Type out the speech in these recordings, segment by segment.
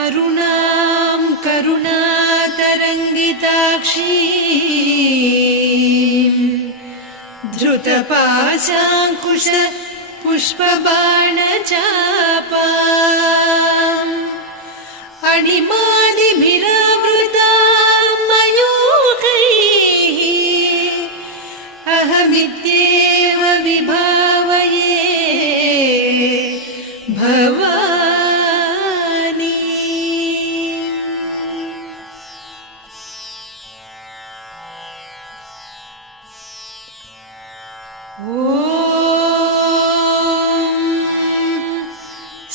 अरुणां करुणातरङ्गिताक्षीं धृतपाशाङ्कुश पुष्पबाणचापाम् अणिमादिभिरावृतां मयूखैः अहमित्येव विभावये भवानी।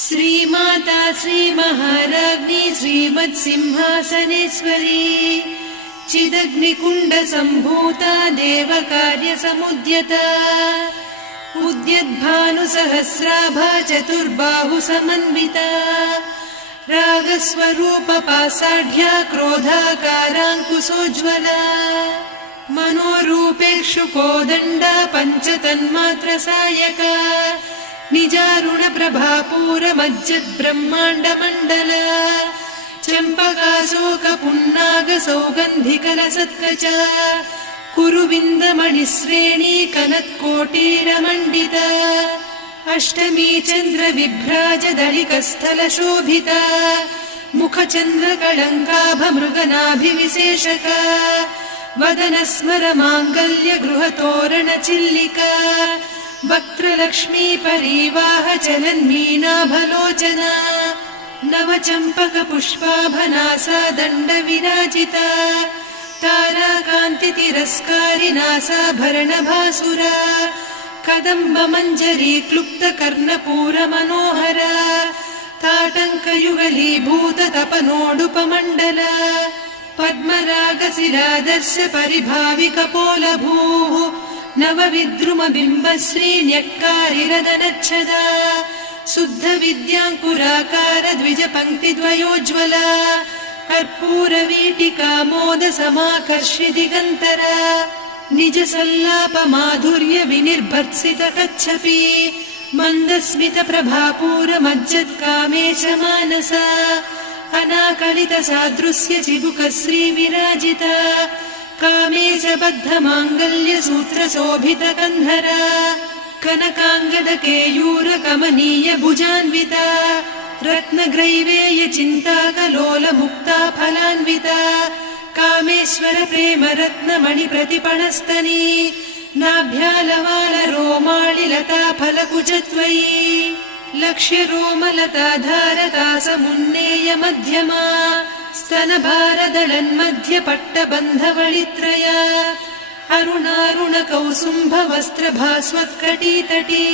श्रीमाता श्रीमहाराज्ञी श्रीमत्सिंहासनेश्वरी चिदग्निकुण्डसम्भूता देवकार्यसमुद्यता उद्यद्भानुसहस्राभा चतुर्बाहुसमन्विता रागस्वरूपपासाढ्या क्रोधाकाराङ्कुशोज्ज्वला मनोरूपेक्षुकोदण्डा पञ्चतन्मात्रसायका निजारुणप्रभापूरमज्जद्ब्रह्माण्डमण्डला चम्पकाशोकपुन्नागसौगन्धिकलसत्कचा कुरुविन्दमणिश्रेणी कनत्कोटीरमण्डिता अष्टमी चन्द्रविभ्राजदलिकस्थलशोभिता मुखचन्द्रकळङ्काभमृगनाभिविशेषका वदनस्मरमाङ्गल्यगृहतोरणचिल्लिका वक्त्रलक्ष्मी परिवाह चलन्मीनाभलोचना नवचम्पकपुष्पाभनासा दण्डविराजिता ताराकान्तितिरस्कारिनासाभरणभासुरा कदम्बमञ्जरी क्लुप्तकर्णपूरमनोहरा ताटङ्कयुगलीभूततपनोडुपमण्डला पद्मरागशिरादर्श परिभाविकपोलभूः नवविद्रुमबिम्बश्रीन्यक्कारिरदनच्छदा शुद्धविद्याङ्कुराकार द्विजपङ्क्तिद्वयोज्ज्वला कर्पूरवीटिकामोदसमाकर्षि दिगन्तरा निजसल्लापमाधुर्य विनिर्भर्त्सितकच्छपि मन्दस्मितप्रभापूरमज्जत्कामेशमानसा अनाकलितसादृश्य चिबुकश्रीविराजिता कामेशबद्धमाङ्गल्यसूत्रशोभितकन्धरा कनकाङ्गदकेयूरकमनीय भुजान्विता रत्नग्रैवेयचिन्ताकलोलमुक्ता फलान्विता कामेश्वर प्रेमरत्नमणिप्रतिपणस्तनी नाभ्यालवालरोमाळिलता फलकुचत्वयी लक्ष्यरोमलताधारतासमुन्नेय मध्यमा स्तनभारदलन्मध्यपट्टबन्धवळित्रया अरुणारुणकौसुम्भवस्त्रभास्वत्कटीतटी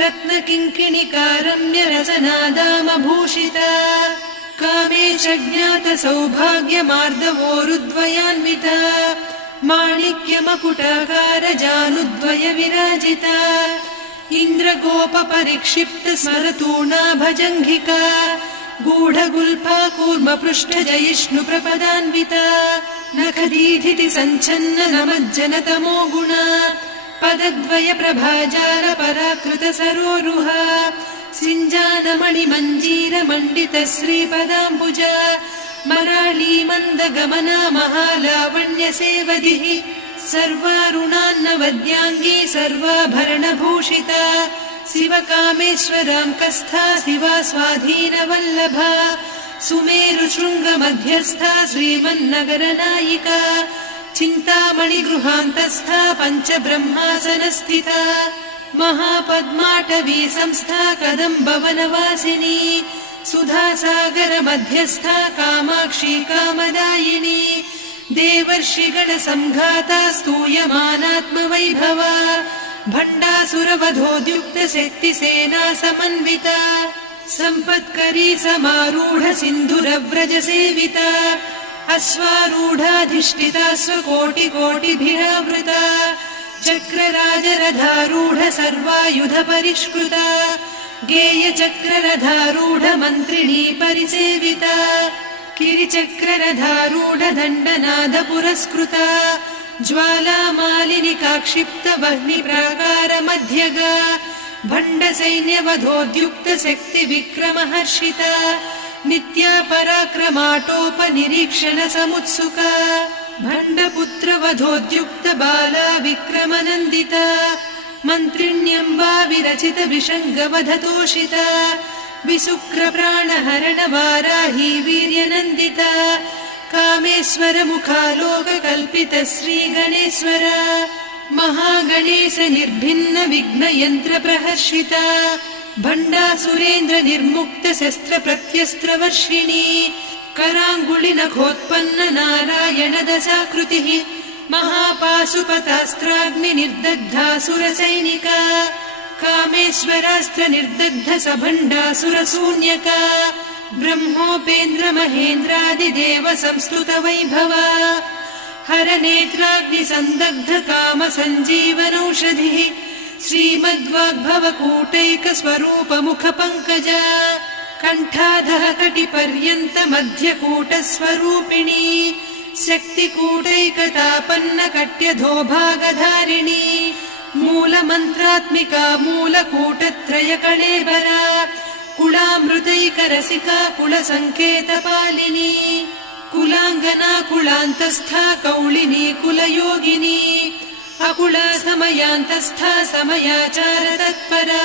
रत्नकिङ्किणिकारम्यरसनादामभूषिता कामेशज्ञातसौभाग्यमार्दवोरुद्वयान्विता माणिक्यमकुटाकारजानुद्वय विराजिता इन्द्रगोपपरिक्षिप्तस्मरतूणाभजङ्घिका गूढगुल्फा कूर्मपृष्ठजयिष्णुप्रपदान्विता नखदीधिति सञ्छन्न नमज्जनतमो गुणा पदद्वय प्रभाजार पराकृत सरोरुहा सिञ्जानमणिमञ्जीरमण्डित श्रीपदाम्बुजा मराळी मन्दगमना महालावण्य सेवधिः सर्वारुणान्नवद्याङ्गी सर्वाभरणभूषिता शिवकामेश्वराङ्कस्था शिवा स्वाधीनवल्लभा सुमेरुशृङ्गमध्यस्था श्रीमन्नगरनायिका चिन्तामणिगृहान्तस्था पञ्चब्रह्मासनस्थिता महापद्माटवी संस्था कदम्बवनवासिनी सुधासागरमध्यस्था कामाक्षी कामदायिनी देवर्षिगणसङ्घाता स्तूयमानात्मवैभवा भण्डासुरवधोद्युक्तशक्तिसेना समन्विता सम्पत्करी समारूढ सिन्धुरव्रजसेविता अश्वारूढाधिष्ठिता स्वकोटिकोटिभिरावृता चक्रराजरथारूढ सर्वायुध परिष्कृता गेयचक्ररथारूढ मन्त्रिणी परिसेविता किरिचक्ररथारूढ दण्डनाद पुरस्कृता ज्वालामालिनिकाक्षिप्त वह्निप्राकारमध्यगा भण्डसैन्यवधोद्युक्त शक्तिविक्रमहर्षिता नित्या पराक्रमाटोपनिरीक्षण समुत्सुका भण्डपुत्रवधोद्युक्त बाला विक्रमनन्दिता मन्त्रिण्यम्बा विरचित विषङ्गवधतोषिता विशुक्रप्राणहरण वाराही वीर्यनन्दिता कामेश्वर मुखालोककल्पित श्रीगणेश्वर महागणेश निर्भिन्न विघ्नयन्त्र प्रहर्षिता भण्डासुरेन्द्र निर्मुक्त शस्त्र प्रत्यस्त्रवर्षिणी कराङ्गुलिनखोत्पन्न नारायण दशाकृतिः महापाशुपतास्त्राग्नि निर्दग्धासुरसैनिका कामेश्वरास्त्र निर्दग्ध सभण्डासुरशून्यका ब्रह्मोपेन्द्र महेन्द्रादिदेव संस्तुत वैभवा हरनेत्राग्नि सन्दग्ध काम सञ्जीवनौषधिः श्रीमद्वाग्भवकूटैक स्वरूप मुख पङ्कजा कण्ठाधः कटिपर्यन्त मध्यकूट स्वरूपिणी शक्तिकूटैकतापन्न कट्यधोभागधारिणी मूलमन्त्रात्मिका मूलकूटत्रय कळेबरा कुलामृतैकरसिका कुलसङ्केतपालिनी कुलाङ्गना कुलान्तस्था कौलिनी कुलयोगिनी अकुला समयान्तस्था समयाचार तत्परा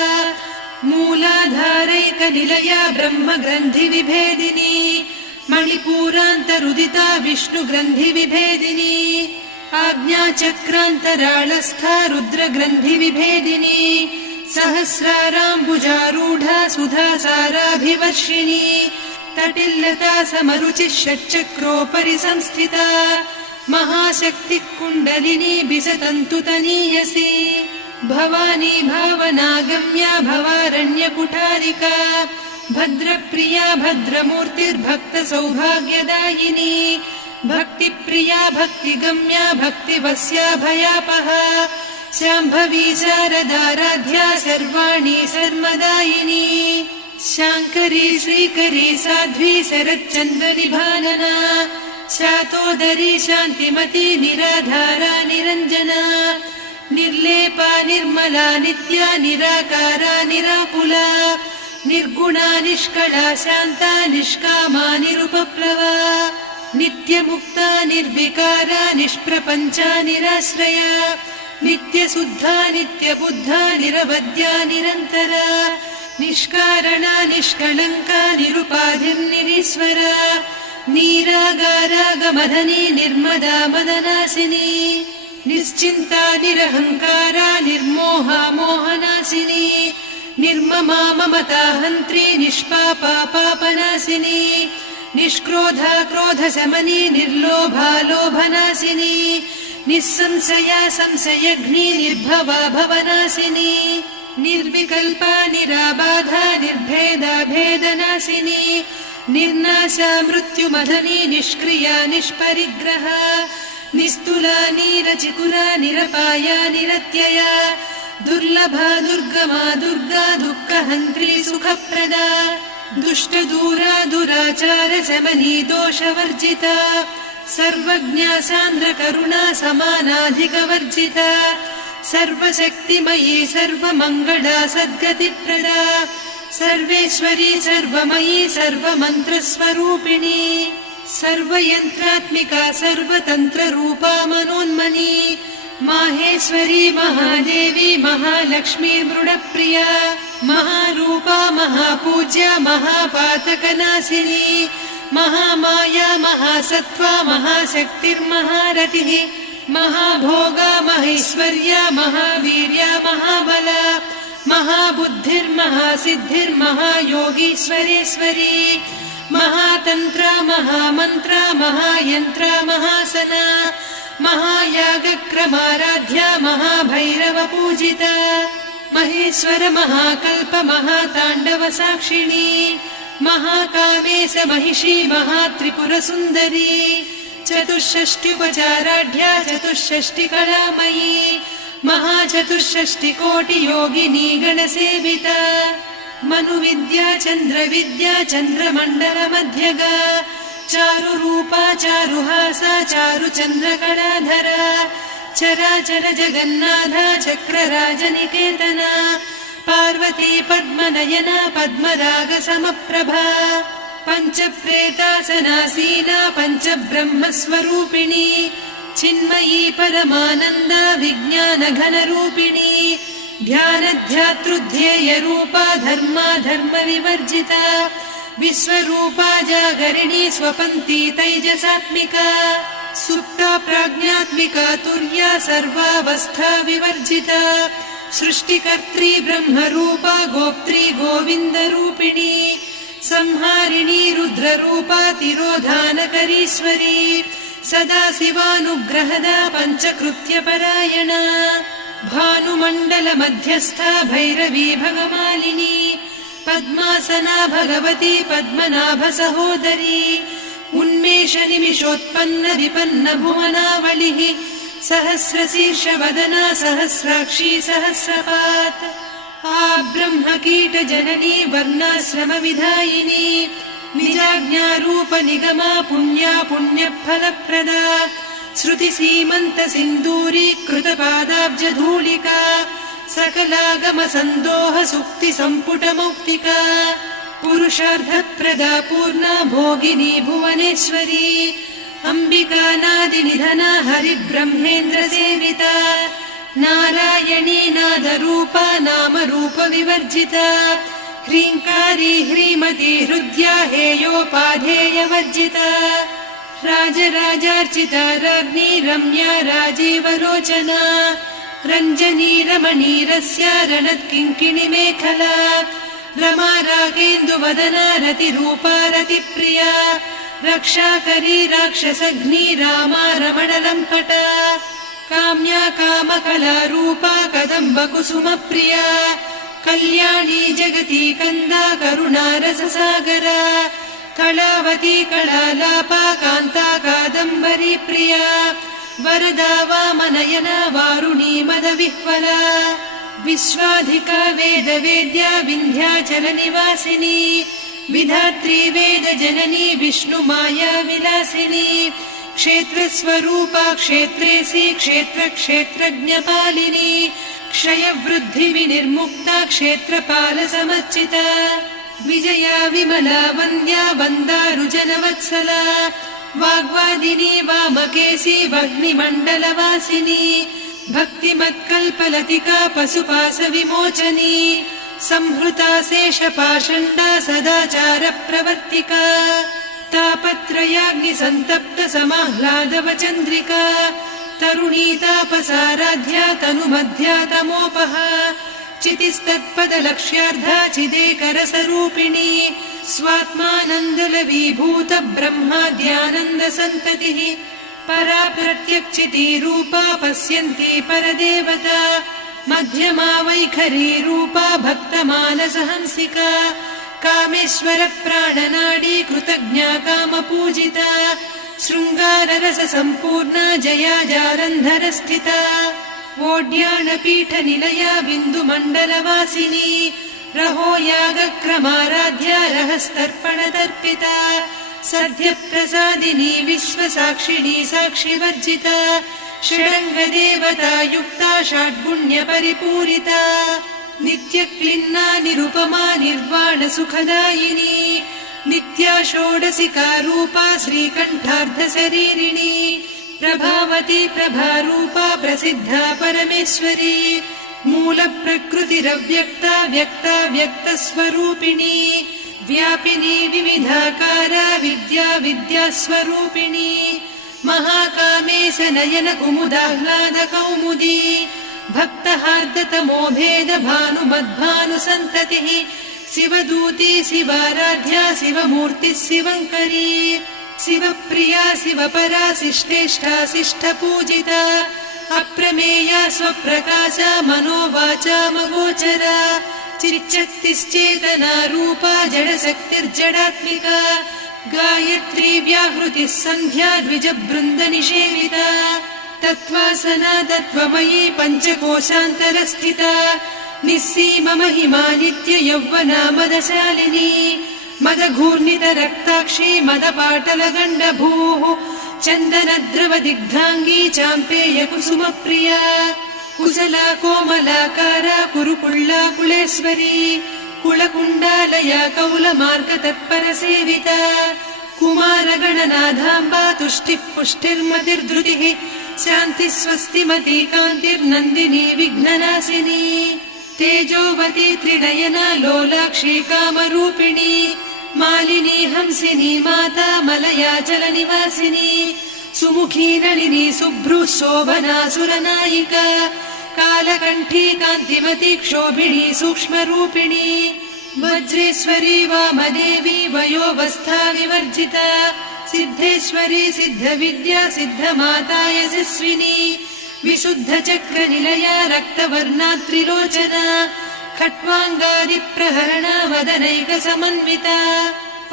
मूलाधारैकनिलया ब्रह्मग्रन्थि विभेदिनी मणिपूरान्तरुदिता विष्णुग्रन्थि विभेदिनी आज्ञाचक्रान्तराळस्था रुद्रग्रन्थि विभेदिनी सहस्राराम्बुजारूढा सुधासाराभिवर्षिणी तटिल्लता समरुचिः षट्चक्रोपरि संस्थिता महाशक्तिः कुण्डलिनी बिसतन्तुतनीयसी भवानी भावनागम्या भवारण्यकुठारिका भद्रप्रिया भद्रमूर्तिर्भक्त सौभाग्यदायिनी भक्तिप्रिया भक्तिगम्या भक्तिवस्या भयापहा शाम्भवी शारदाराध्या सर्वाणि सर्वदायिनी शाङ्करी श्रीकरी साध्वी शरच्चन्द्रनिभानना शातोदरी शान्तिमती निराधारा निरञ्जना निर्लेपा निर्मला नित्या निराकारा निराकुला निर्गुणा निष्कला शान्ता निष्कामा निरुपप्लवा नित्यमुक्ता निर्विकारा निष्प्रपञ्चा निराश्रया नित्यशुद्धा नित्यबुद्धा निरवद्या निरन्तरा निष्कारणा निष्कलङ्का निरुपाधिर्निरीश्वरा नीरागारागमधनी निर्मदा मदनासिनी निश्चिन्ता निरहङ्कारा निर्मोहा मोहनासिनी निर्ममा ममता हन्त्री निष्पापा पापनासिनी निष्क्रोधा क्रोधशमनी निर्लोभा लोभनासिनी निस्संशया संशयघ्नी निर्भवा भवनासिनी निर्विकल्पा निराबाधा निर्भेदा भेदनासिनी निर्नाशा मृत्युमधनी निष्क्रिया निष्परिग्रहा निस्तुला नीरचिकुरा निरपाया निरत्यया दुर्लभा दुर्गमा दुर्गा दुःखहन्त्री सुखप्रदा दुष्टदूरा दुराचार शमनी दोषवर्जिता सर्वज्ञा सान्द्रकरुणा समानाधिकवर्जिता सर्वशक्तिमयी सर्वमङ्गला सद्गतिप्रदा सर्वेश्वरी सर्वमयी सर्वमन्त्रस्वरूपिणी सर्वयन्त्रात्मिका सर्वतन्त्ररूपा मनोन्मनी माहेश्वरी महादेवी महालक्ष्मी मृडप्रिया महारूपा महापूज्या महापातकनाशिनी महामाया महासत्त्वा महाशक्तिर्महारतिः महाभोगा महेश्वर्या महावीर्या महाबला महाबुद्धिर्महासिद्धिर्महायोगीश्वरेश्वरी महातन्त्रा महामन्त्रा महायन्त्रा महासना महायागक्रमाराध्या महाभैरवपूजिता महेश्वर महाकल्प महाताण्डव साक्षिणी महाकामेश महिषी महात्रिपुरसुन्दरी चतुष्षष्ट्युपचाराढ्या चतुष्षष्टिकलामयी महाचतुष्षष्टिकोटियोगिनी गणसेविता मनुविद्या चन्द्रविद्या चन्द्रमण्डलमध्यगा चारुरूपा चारुहासा चारुचन्द्रकलाधरा चराचर जगन्नाथा चक्रराजनिकेतना पार्वती पद्मनयना पद्मरागसमप्रभा पञ्चप्रेतासनासीना पञ्चब्रह्मस्वरूपिणी चिन्मयी परमानन्दा विज्ञानघनरूपिणी ध्यानध्यातृध्येयरूपा धर्माधर्मविवर्जिता विश्वरूपा जागरिणी स्वपन्ती तैजसात्मिका सुप्ता प्राज्ञात्मिका तुर्या सर्वावस्था विवर्जिता सृष्टिकर्त्री ब्रह्मरूपा गोप्त्री गोविन्दरूपिणी संहारिणी रुद्ररूपा तिरोधानकरीश्वरी सदा शिवानुग्रहदा पञ्चकृत्यपरायणा भानुमण्डलमध्यस्था भैरवी भगमालिनी पद्मासना भगवती पद्मनाभसहोदरी उन्मेषनिमिषोत्पन्न विपन्न भुवनावलिः सहस्रशीर्षवदना सहस्राक्षी सहस्रपात् ब्रह्मकीटजननी वर्णाश्रमविधायिनी निजाज्ञारूपनिगमा पुण्या पुण्यफलप्रदा श्रुतिसीमन्तसिन्दूरी कृतपादाब्जधूलिका सकलागमसन्दोह सुक्तिसम्पुटमौक्तिका पुरुषार्थप्रदा पूर्णा भोगिनी भुवनेश्वरी अम्बिकानादिनिधना हरिब्रह्मेन्द्रसेविता नारायणी नादरूपा नामरूपविवर्जिता ह्रीङ्कारी ह्रीमती हृद्या हेयोपाधेयवर्जिता राजराजार्चिता राज्ञी रम्या राजीवलोचना रञ्जनी रमणीरस्या रणत्किङ्किणिमेखला रमा रागेन्दुवदना रतिरूपा रतिप्रिया रक्षाकरी राक्षसघ्नी रामा रमणलम्पटा काम्या कामकलारूपा कदम्बकुसुमप्रिया कल्याणी जगती कन्दा करुणारससागरा कलावती कलालापा कान्ता कादम्बरी प्रिया वरदा वामनयना वारुणी मदविह्वला विश्वाधिका वेदवेद्या विन्ध्याचलनिवासिनी विधात्री वेदजननी विष्णुमाया विलासिनी क्षेत्रस्वरूपा क्षेत्रेसी क्षेत्रक्षेत्रज्ञपालिनी क्षयवृद्धिविनिर्मुक्ता क्षेत्रपालसमर्चिता विजया विमला वन्द्या वन्दारुजनवत्सला वाग्वादिनी वामकेशी वह्निमण्डलवासिनी भक्तिमत्कल्पलतिका पशुपाशविमोचनी संहृता शेषपाषण्डा सदाचारप्रवर्तिका तापत्रयाग्निसन्तप्त समाह्लादवचन्द्रिका तरुणी तापसाराध्या तनुमध्या तमोपहा चितिस्तत्पदलक्ष्यार्धा चिदेकरसरूपिणी स्वात्मानन्दलवीभूत ब्रह्माद्यानन्दसन्ततिः परा प्रत्यक्षितीरूपा पश्यन्ती परदेवता मध्यमा वैखरी रूपा भक्तमानसहंसिका कामेश्वर प्राणनाडी कृतज्ञा कामपूजिता शृङ्गाररससम्पूर्णा जया जालन्धरस्थिता वोड्याणपीठनिलया बिन्दुमण्डलवासिनी रहो यागक्रमाराध्या रहस्तर्पणतर्पिता सद्यप्रसादिनी विश्वसाक्षिणी साक्षिवर्जिता षडङ्गदेवता युक्ता षड्गुण्यपरिपूरिता नित्यक्लिन्ना निरुपमा निर्वाणसुखदायिनी नित्या षोडशिका रूपा श्रीकण्ठार्धशरीरिणी प्रभावती प्रभारूपा प्रसिद्धा परमेश्वरी मूलप्रकृतिरव्यक्ता व्यक्ता व्यक्तस्वरूपिणी व्यापिनी विविधाकारा विद्या विद्यास्वरूपिणी महाकामेश नयन कुमुदाह्लाद कौमुदी भक्तहार्दतमो भेद भानुमद्भानुसन्ततिः शिवदूती शिवाराध्या शिवमूर्तिः शिवङ्करी शिवप्रिया शिवपरा शिष्टेष्ठा शिष्टपूजिता अप्रमेया स्वप्रकाशा मनोवाचामगोचरा चिच्चक्तिश्चेतना रूपा जडशक्तिर्जडात्मिका गायत्री व्याहृतिः सन्ध्या द्विजबृन्दनिषेविता तत्त्वासना तत्त्वमयी पञ्चकोशान्तरस्थिता निस्सीममहिमा नित्ययौवना मदशालिनी मदघूर्णितरक्ताक्षी मदपाटलगण्डभूः चन्दनद्रवदिग्धाङ्गी चाम्पेयकुसुमप्रिया कुशला कोमलाकारा कुरुकुळ्ळा कुलेश्वरी कुलकुण्डालया कौलमार्गतत्परसेविता कुमारगणनाथाम्बा तुष्टिः पुष्टिर्मतिर्धृतिः शान्तिः स्वस्तिमती कान्तिर्नन्दिनी विघ्ननाशिनी तेजोवती त्रिनयना लोलाक्षी कामरूपिणी मालिनी हंसिनी माता मलयाचलनिवासिनी सुमुखी नलिनी शुभ्रुः शोभना सुरनायिका कालकण्ठी कान्तिमती क्षोभिणी सूक्ष्मरूपिणी वज्रेश्वरी वामदेवी वयोवस्था विवर्जिता सिद्धेश्वरी सिद्धविद्या सिद्धमाता यशस्विनी विशुद्धचक्रनिलया रक्तवर्णा त्रिलोचना खट्वाङ्गादिप्रहरणा वदनैकसमन्विता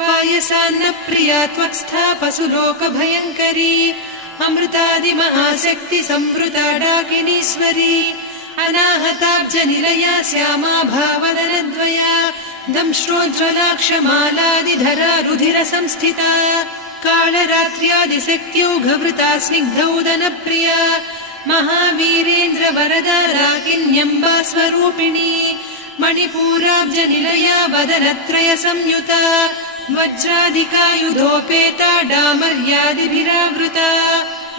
पायसान्नप्रिया त्वक्स्था पशुलोकभयङ्करी अमृतादिमहाशक्ति संवृता डाकिनीश्वरी अनाहताब्जनिलया श्यामा भावदनद्वया दंश्रोज्ज्वलाक्षमालादिधरा रुधिरसंस्थिता कालरात्र्यादिशक्त्यौघवृता स्निग्धौदनप्रिया महावीरेन्द्रवरदा राकिन्यम्बा स्वरूपिणी मणिपूराब्जनिलया वदनत्रय संयुता वज्रादिकायुधोपेता डामर्यादिभिरावृता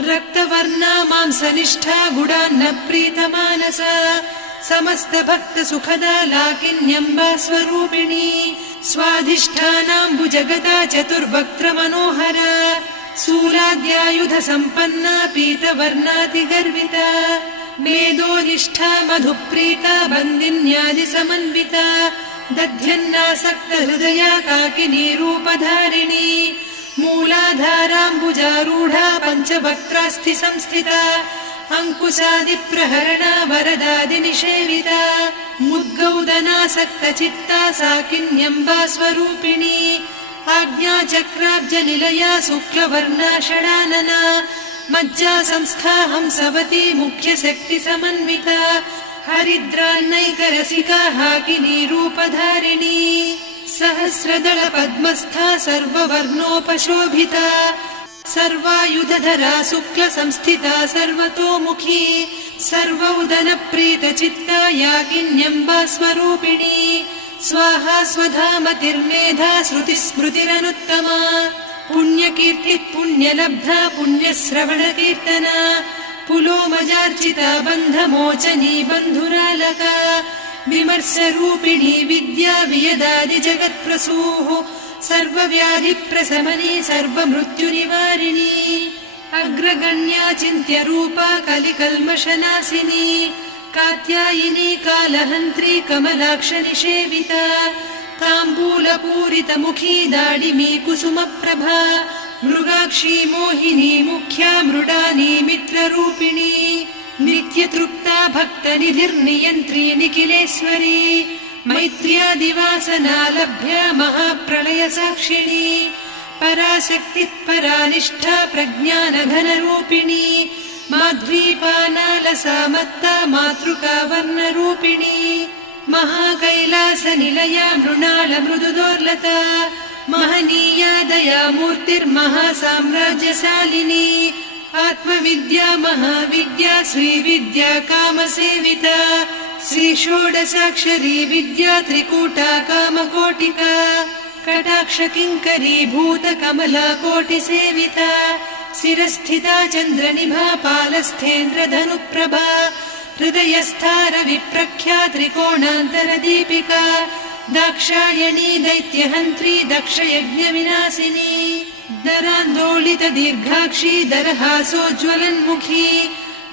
रक्तवर्णा मांसनिष्ठा गुडान्न प्रीतमानसा समस्त भक्त सुखदा लाकिन्यम्बा स्वरूपिणी स्वाधिष्ठानाम्बुजगता चतुर्वक्त्र मनोहरा शूलाद्यायुध सम्पन्ना पीतवर्णातिगर्विता मेदोनिष्ठा मधुप्रीता बन्दिन्यादि समन्विता दध्यन्नासक्त हृदया काकिनी रूपधारिणी मूलाधाराम्बुजारूढा पञ्चवक्त्रास्थि संस्थिता अङ्कुशादिप्रहरणा वरदादिनिषेविता मुद्गौदनासक्त चित्ता साकिन्यम्बा स्वरूपिणी आज्ञाचक्राब्जनिलया शुक्लवर्णा षडानना मज्जा संस्था हंसवती मुख्यशक्तिसमन्विता हरिद्रान्नैकरसिका हाकिनी रूपधारिणी सहस्रदल पद्मस्था सर्ववर्णोपशोभिता सर्वायुधधरा शुक्ल संस्थिता सर्वतोमुखी सर्वौदनप्रीतचित्ता याकिन्यम्बा स्वरूपिणी स्वाहा स्वधामतिर्मेधा श्रुतिस्मृतिरनुत्तमा पुण्यकीर्तिः पुण्यलब्धा पुण्यश्रवणकीर्तना पुलोमजार्चिता बन्धमोचनी बन्धुरालका विमर्शरूपिणी विद्या वियदादिजगत्प्रसूः सर्वव्याधिप्रशमनी सर्वमृत्युनिवारिणी अग्रगण्या चिन्त्यरूपा कलिकल्मषनाशिनी कात्यायिनी कालहन्त्री कमलाक्षनिषेविता ताम्बूलपूरितमुखी दाडिमी कुसुमप्रभा मृगाक्षी मोहिनी मुख्या मृडानी मित्ररूपिणी नित्यतृप्ता भक्तनिधिर्नियन्त्री निखिलेश्वरी मैत्र्यादिवासना लभ्या महाप्रलयसाक्षिणी पराशक्तिः परानिष्ठा प्रज्ञानघनरूपिणी माध्वीपानालसा मत्ता मातृका वर्णरूपिणी महाकैलासनिलया मृणाल मृदुदोर्लता महनीया दया मूर्तिर्महासाम्राज्यशालिनी आत्मविद्या महाविद्या श्रीविद्या कामसेविता श्रीषोडशाक्षरी विद्या त्रिकूटा कामकोटिका कटाक्षकिङ्करी भूतकमला कोटिसेविता शिरस्थिता चन्द्रनिभा पालस्थेन्द्रधनुप्रभा हृदयस्था रविप्रख्या त्रिकोणान्तरदीपिका दाक्षायणी दैत्यहन्त्री दक्षयज्ञविनाशिनी दरान्दोलित दीर्घाक्षी दरहासोज्ज्वलन्मुखी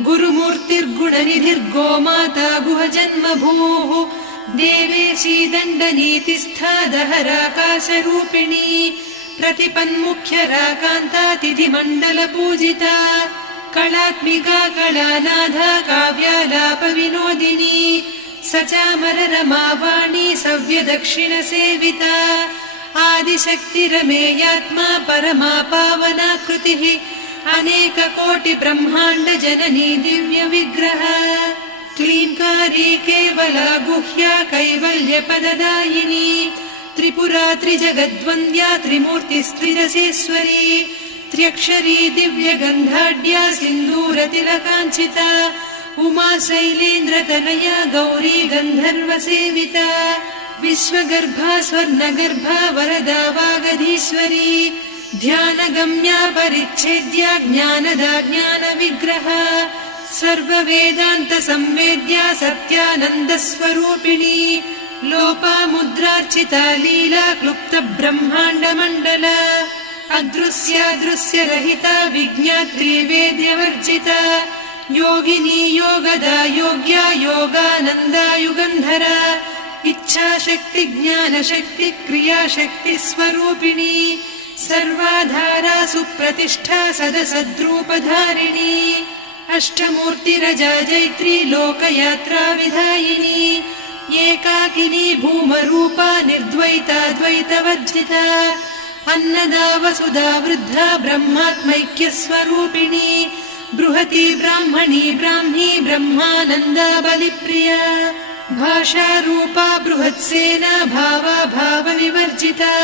गुरुमूर्तिर्गुणनिधिर्गोमाता गुहजन्मभूः देवेशी दण्डनीतिस्था दहराकाशरूपिणी प्रतिपन्मुख्यराकान्ता तिथिमण्डलपूजिता कलात्मिका कलानाधा काव्यालापविनोदिनी सचामररमावाणी सव्यदक्षिणसेविता आदिशक्तिरमेयात्मा परमा पावनाकृतिः अनेककोटिब्रह्माण्डजननी दिव्यविग्रह क्लीङ्कारी केवला गुह्या कैवल्यपददायिनी त्रिपुरा त्रिजगद्वन्द्या त्रिमूर्तिस्त्रिदशेश्वरी त्र्यक्षरी दिव्यगन्धाढ्या सिन्दूरतिलकाञ्चिता उमा शैलेन्द्रतनया गौरी गन्धर्वसेविता विश्वगर्भा स्वर्णगर्भा वरदा वागधीश्वरी ध्यानगम्या परिच्छेद्या ज्ञानदा ज्ञानविग्रह सर्ववेदान्त संवेद्या सत्यानन्दस्वरूपिणी लोपामुद्रार्चिता लीला क्लुप्त ब्रह्माण्डमण्डल अदृश्यादृश्यरहिता विज्ञात्री वेद्यवर्जिता योगिनी योगदा योग्या योगानन्दा युगन्धरा इच्छाशक्ति ज्ञानशक्ति क्रियाशक्ति स्वरूपिणी सर्वाधारा सुप्रतिष्ठा सदसद्रूपधारिणी अष्टमूर्तिरजा जैत्री लोकयात्रा विधायिनी एकाकिनी भूमरूपा निर्द्वैता द्वैतवर्जिता अन्नदा वसुधा वृद्धा ब्रह्मात्मैक्यस्वरूपिणी बृहती ब्राह्मणी ब्राह्मी ब्रह्मानन्दा बलिप्रिया भाषारूपा बृहत्सेना भावा भावविवर्जिता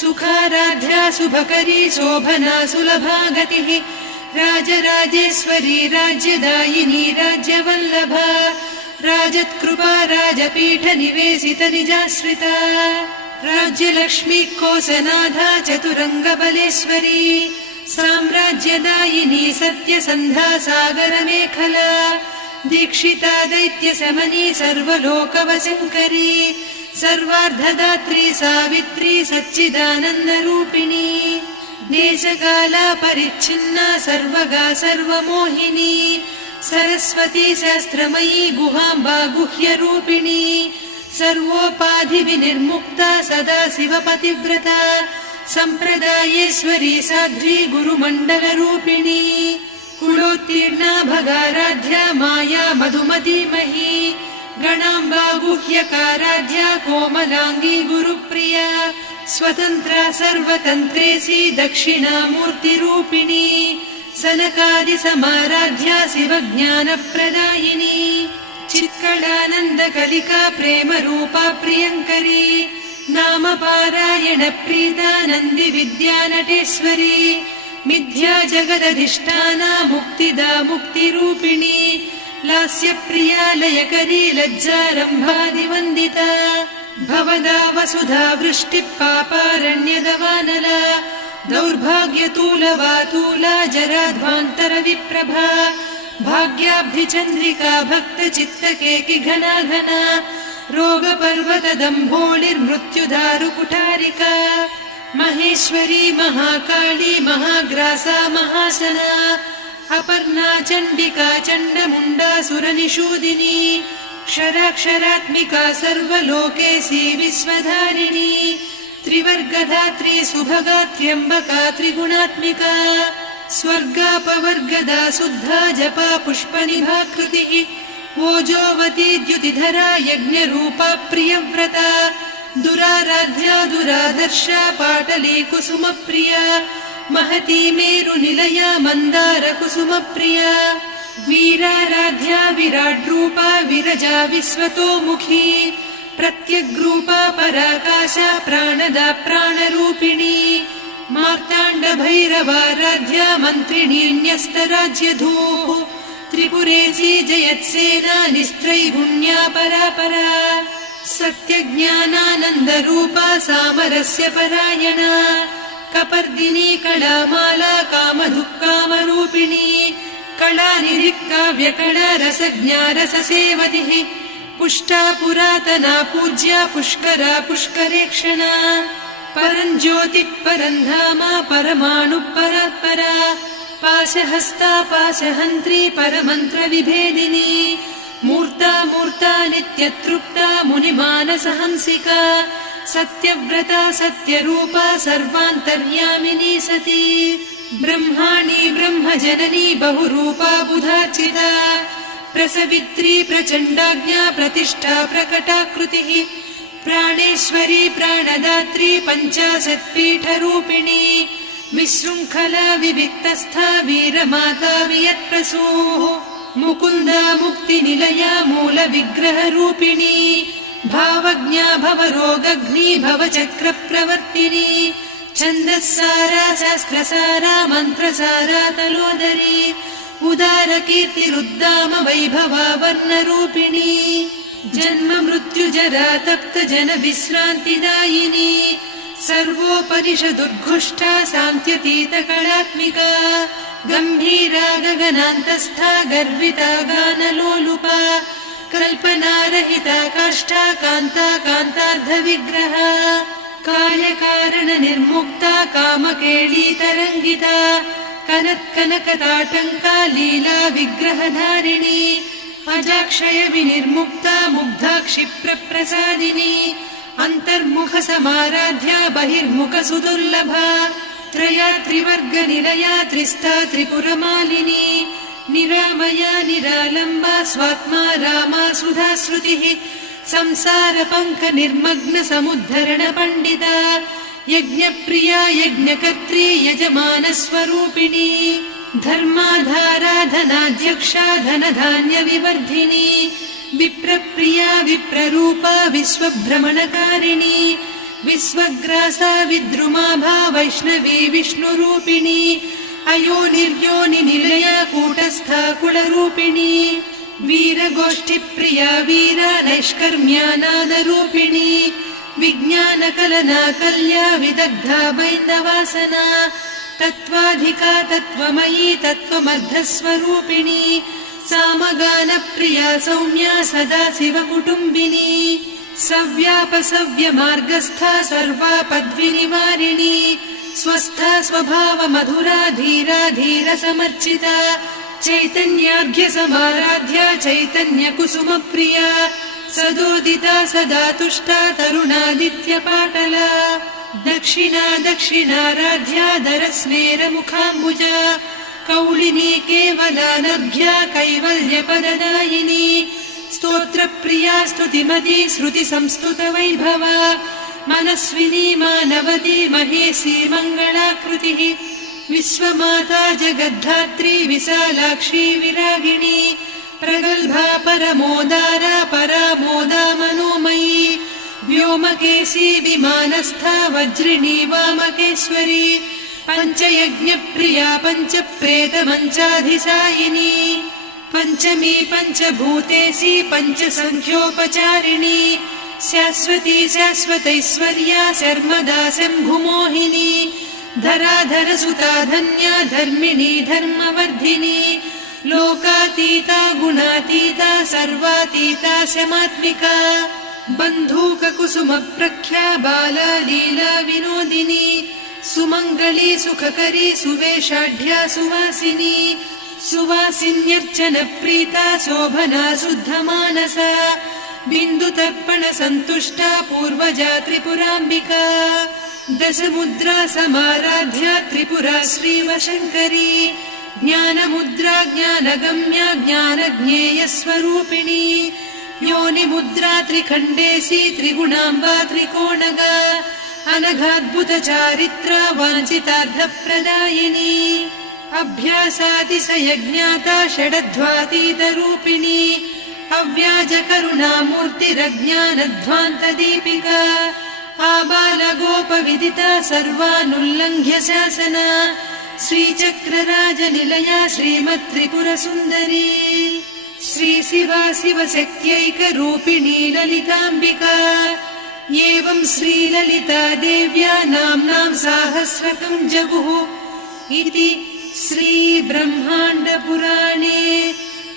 सुखाराध्या शुभकरी शोभना सुलभा गतिः राजराजेश्वरी राज्यदायिनी राज्यवल्लभा राजत्कृपा राजपीठ निवेशित निजाश्रिता राज्यलक्ष्मी कोसनाधा चतुरङ्गबलेश्वरी साम्राज्यदायिनी सत्यसन्धा सागरमेखला दीक्षिता दैत्यशमनी सर्वलोकवशङ्करी सर्वार्धदात्री सावित्री सच्चिदानन्दरूपिणी देशकाला परिच्छिन्ना सर्वगा सर्वमोहिनी सरस्वती शास्त्रमयी गुहाम्बा गुह्यरूपिणी सर्वोपाधिविनिर्मुक्ता सदा शिवपतिव्रता सम्प्रदायेश्वरी साध्वी गुरुमण्डलरूपिणी कुलोत्तीर्णा भगाराध्या माया मधुमतीमही गणाम्बा गुह्यकाराध्या कोमलाङ्गी गुरुप्रिया स्वतन्त्रा सर्वतन्त्रेसी दक्षिणामूर्तिरूपिणी सनकादिसमाराध्या शिवज्ञानप्रदायिनी चित्कलानन्दकलिका प्रेमरूपा प्रियङ्करी नामपारायण प्रीता नन्दिविद्या नटेश्वरी मिथ्या जगदधिष्ठाना मुक्तिदा मुक्तिरूपिणी लास्यप्रिया लयकरी लज्जारम्भादिवन्दिता भवदा वसुधा वृष्टिः पापारण्यदवानला दौर्भाग्यतूलवातूला जराध्वान्तरविप्रभा भाग्याब्धिचन्द्रिका भक्तचित्तकेकि घना घना रोगपर्वतदम्भोळिर्मृत्युदारुकुठारिका महेश्वरी महाकाली महाग्रासा महासना अपर्णा चण्डिका चण्डमुण्डा सुरनिषूदिनी क्षराक्षरात्मिका सर्वलोकेशी विश्वधारिणी त्रिवर्गधात्री सुभगा त्र्यम्बका त्रिगुणात्मिका स्वर्गापवर्गदा शुद्धा जपा पुष्पनिभाकृतिः ओजोवती द्युतिधरा यज्ञरूपा प्रियव्रता दुराराध्या दुरादर्शा पाटली कुसुमप्रिया महती मेरुनिलया मन्दार कुसुमप्रिया वीराराध्या विराड्रूपा विरजा विश्वतोमुखी प्रत्यग्रूपा पराकाशा प्राणदा प्राणरूपिणी मार्ताण्डभैरवाराध्या मन्त्रिणी न्यस्तराज्यधूः त्रिपुरेशी जयत्सेना निस्त्रैगुण्या परापरा सत्यज्ञानानन्दरूपा सामरस्य परायणा कपर्दिनी कलामाला कामधुक्कामरूपिणी कलानिधिक्काव्यकला रसज्ञा रससेवतिः पुष्टा पुरातना पूज्या पुष्करा पुष्करेक्षणा परञ्ज्योतिः परन्धामा परमाणुः परात्परा पाशहस्ता पाशहन्त्री परमन्त्रविभेदिनी मूर्ता मूर्ता नित्यतृप्ता मुनिमानसहंसिका सत्यव्रता सत्यरूपा सर्वान्तर्यामिनी सती ब्रह्माणी ब्रह्मजननी बहुरूपा बुधार्चिता प्रसवित्री प्रचण्डाज्ञा प्रतिष्ठा प्रकटाकृतिः प्राणेश्वरी प्राणदात्री पञ्चाशत्पीठरूपिणी विशृङ्खला विविक्तस्था वीरमाता वियत्प्रसूः मुकुन्दा मुक्तिनिलया मूलविग्रहरूपिणी भावज्ञा भवरोगग्नी भवचक्रप्रवर्तिनी छन्दस्सारा शास्त्रसारा मन्त्रसारा तलोदरी उदारकीर्तिरुद्दाम वैभवा वर्णरूपिणी जन्म मृत्युजरा तप्त जन विश्रान्तिदायिनी सर्वोपनिषदुद्घुष्टा सान्त्यतीत कलात्मिका गम्भीरा गगनान्तस्था गर्विता गानलोलुपा कल्पनारहिता काष्ठा कान्ता कान्तार्धविग्रहा कार्यकारण निर्मुक्ता कामकेळी तरङ्गिता कनत्कनकताटङ्का लीला विग्रहधारिणी अजाक्षय विनिर्मुक्ता मुग्धा क्षिप्रप्रसादिनी अन्तर्मुख समाराध्या बहिर्मुख सुदुर्लभा त्रया त्रिवर्गनिलया त्रिस्था त्रिपुरमालिनी निरामया निरालम्बा स्वात्मा रामा सुधा श्रुतिः संसार पङ्क निर्मग्न समुद्धरण पण्डिता यज्ञप्रिया यज्ञकर्त्री यजमान स्वरूपिणी धर्माधाराधनाध्यक्षा धनधान्य विवर्धिनी विप्रप्रिया विप्ररूपा विश्वभ्रमणकारिणी विश्वग्रासा विद्रुमाभा वैष्णवी विष्णुरूपिणी अयोनिर्योनि निलया कूटस्था कुलरूपिणी वीरगोष्ठिप्रिया वीरा नैष्कर्म्यानादरूपिणी विज्ञानकलना कल्या विदग्धा बैन्दवासना तत्त्वाधिका तत्त्वमयी तत्त्वमर्धस्वरूपिणी सामगानप्रिया सौम्या सदा शिवकुटुम्बिनी सव्यापसव्यमार्गस्था सर्वापद्विनिवारिणी स्वस्था स्वभावमधुरा धीरा धीरसमर्चिता चैतन्यार्घ्य समाराध्या चैतन्यकुसुमप्रिया सदोदिता सदा तुष्टा तरुणादित्यपाटला दक्षिणा दक्षिणाराध्या दरस्मेरमुखाम्बुजा कौलिनी केवलानर्घ्या कैवल्यपददायिनी स्तोत्रप्रिया स्तुतिमती श्रुतिसंस्तुतवैभवा मनस्विनी मानवती महेशी मङ्गलाकृतिः विश्वमाता जगद्धात्री विशालाक्षी विरागिणी प्रगल्भा परमोदारा परामोदा मनोमयी व्योमकेशी विमानस्था वज्रिणी वामकेश्वरी पञ्चयज्ञप्रिया पञ्चप्रेतमञ्चाधिसायिनी पञ्चमी पञ्चभूतेशी पञ्चसङ्ख्योपचारिणी शाश्वती शाश्वतैश्वर्या शर्मदा शम्भुमोहिनी धराधरसुता धन्या धर्मिणी धर्मवर्धिनी लोकातीता गुणातीता सर्वातीता शमात्मिका बन्धूककुसुमप्रख्या बाला लीला विनोदिनी सुमङ्गली सुखकरी सुवेशाढ्या सुवासिनी सुवासिन्यर्चनप्रीता शोभना शुद्धमानसा बिन्दुतर्पण सन्तुष्टा पूर्वजा त्रिपुराम्बिका दशमुद्रा समाराध्या त्रिपुरा श्रीवशङ्करी ज्ञानमुद्रा ज्ञानगम्या ज्ञानज्ञेयस्वरूपिणी योनिमुद्रा त्रिखण्डेशी त्रिगुणाम्बा त्रिकोणगा अनघाद्भुतचारित्रा वाञ्छितार्थप्रदायिनी अभ्यासातिशयज्ञाता षडध्वातीतरूपिणी अव्याजकरुणामूर्तिरज्ञानध्वान्तदीपिका आबालगोपविदिता सर्वानुल्लङ्घ्य शासना श्रीचक्रराजनिलया श्रीमत्त्रिपुरसुन्दरी श्रीशिवा शिवशक्त्यैकरूपिणी ललिताम्बिका एवं श्रीललिता देव्या नाम्नां साहस्रकं जगुः इति श्रीब्रह्माण्डपुराणे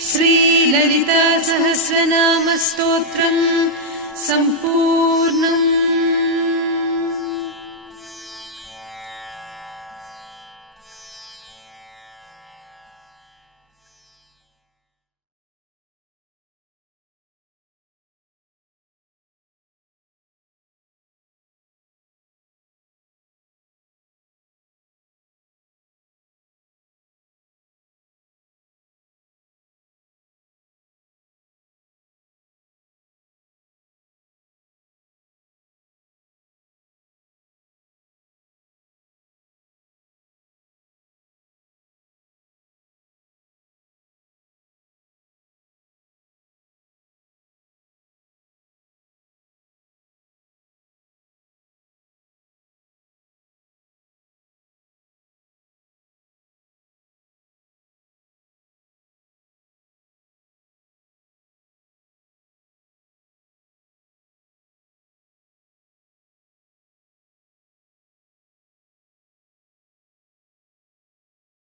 श्रीललिता सहस्रनामस्तोत्रम् सम्पूर्णम्।